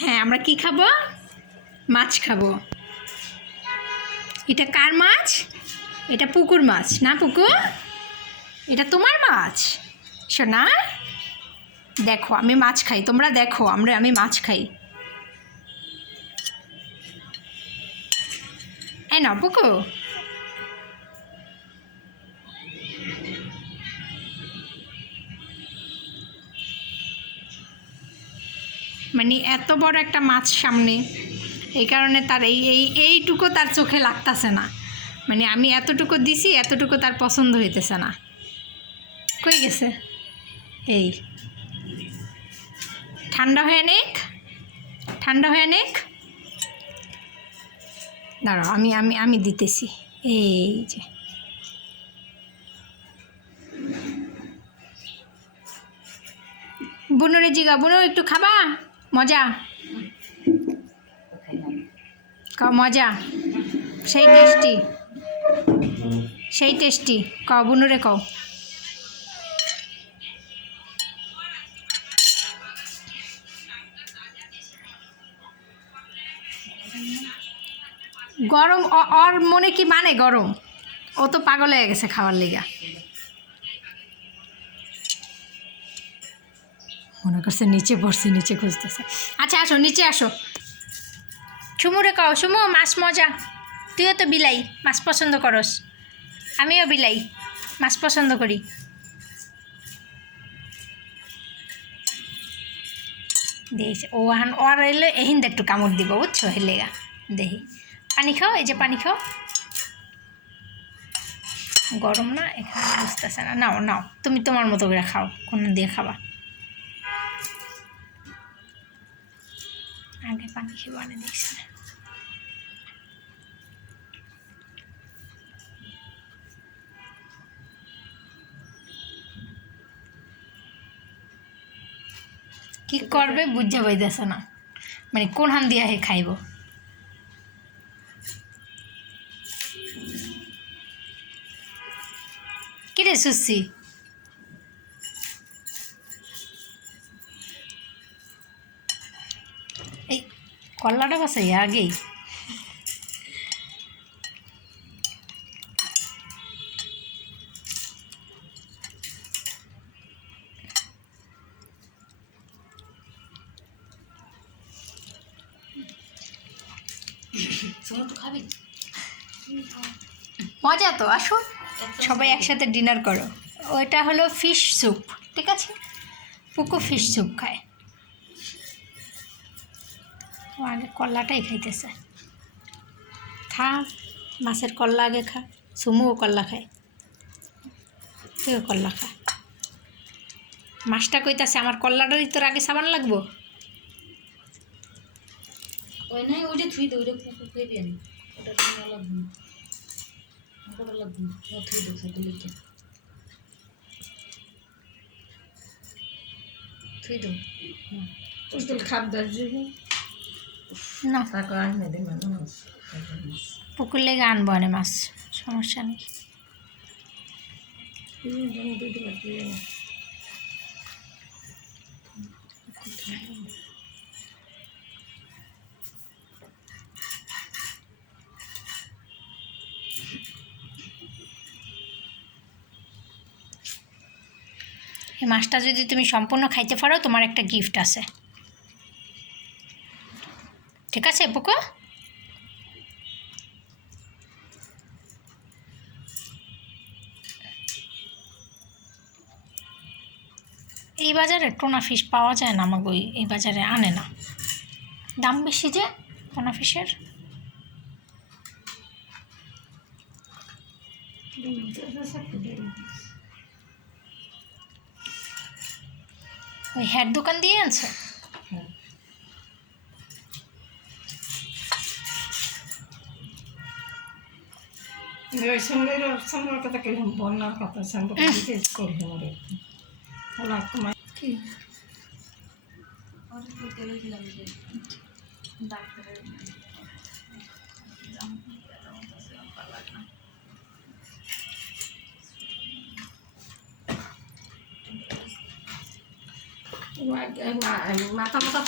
হ্যাঁ, আমরা কি খাবো? মাছ খাবো। এটা কার মাছ? এটা পুকুর মাছ না পুকু? এটা তোমার মাছ সোনা? দেখো আমি মাছ খাই, তোমরা দেখো আমি মাছ খাই। এই না পুকু, মানে এত বড় একটা মাছ সামনে, এই কারণে তার এইটুকু তার চোখে লাগতেছে না। মানে আমি এতটুকু দিছি, এতটুকু তার পছন্দ হইতেছে না। কই গেছে? এই ঠান্ডা হয়ে নেক, ঠান্ডা হয়ে নেক। দাঁড়াও, আমি আমি আমি দিতেছি। এই যে বুনুরে জিগা, বুনু একটু খাবা? মজা কাও, মজা সেই টেস্টি, সেই টেস্টি কাও বুনুরে কাও। গরম ওর মনে কি মানে গরম? ও তো পাগল হয়ে গেছে খাওয়ার লেগা। মনে করছে নিচে পড়ছে, নিচে খুঁজতেছে। আচ্ছা আসো, নিচে আসো। সুমুরে কাও, সুমু মাছ মজা। তুইও তো বিলাই, মাছ পছন্দ করস। আমিও বিলাই, মাছ পছন্দ করি। দিয়েছে ও এখন ওর এলে এহিন একটু কামড় দিব, বুঝছো? হেলেগা দেখি। পানি খাও, এই যে পানি খাও। গরম না এখানে বুঝতেছে না। নাও নাও, তুমি তোমার মতো করে খাও, কোন দিয়ে খাবা। আগে পানি খেয়ে আনে দেখছি না। কি করবে বুঝা পাইতেছে না, মানে কোন হান দিয়া হে খাইব। কিরে সুসি, এই কল্লাটা বাসাই আগেই। মজা তো, আসো সবাই একসাথে ডিনার করো। ওইটা হলো ফিশ স্যুপ, ঠিক আছে? পুকু ফিশ স্যুপ খায়। ও আগে কল্লাটাই খাইতেছে। খা, মাছের কল্লা আগে খা। সুমুও কল্লা খায়, তুইও কল্লা খা। মাছটা কইতাছে আমার কল্লাটারই তোর আগে সাবান লাগবো। ওই নাই, ওইটা থুই দে, ওইটা পুকুর খেয়ে দিয়ে ওটা লাগবে না, ওটা লাগবে না, থুই দে সকলে থুই দে। তোর খাবার না তাকে আনে দে মানুষ পুকুর লেগে আনবো আনে মাছ, সমস্যা নেই। এই মাছটা যদি তুমি সম্পূর্ণ খাইতে পারো, তোমার একটা গিফট আছে, ঠিক আছে পুকু? এই বাজারে টোনা ফিশ পাওয়া যায় না, আমাকে এই বাজারে আনে না, দাম বেশি যে টোনা ফিশের। ওই হ্যাট দোকান দিয়ে আনছে। বন্যার কথা কি মাথা মাথা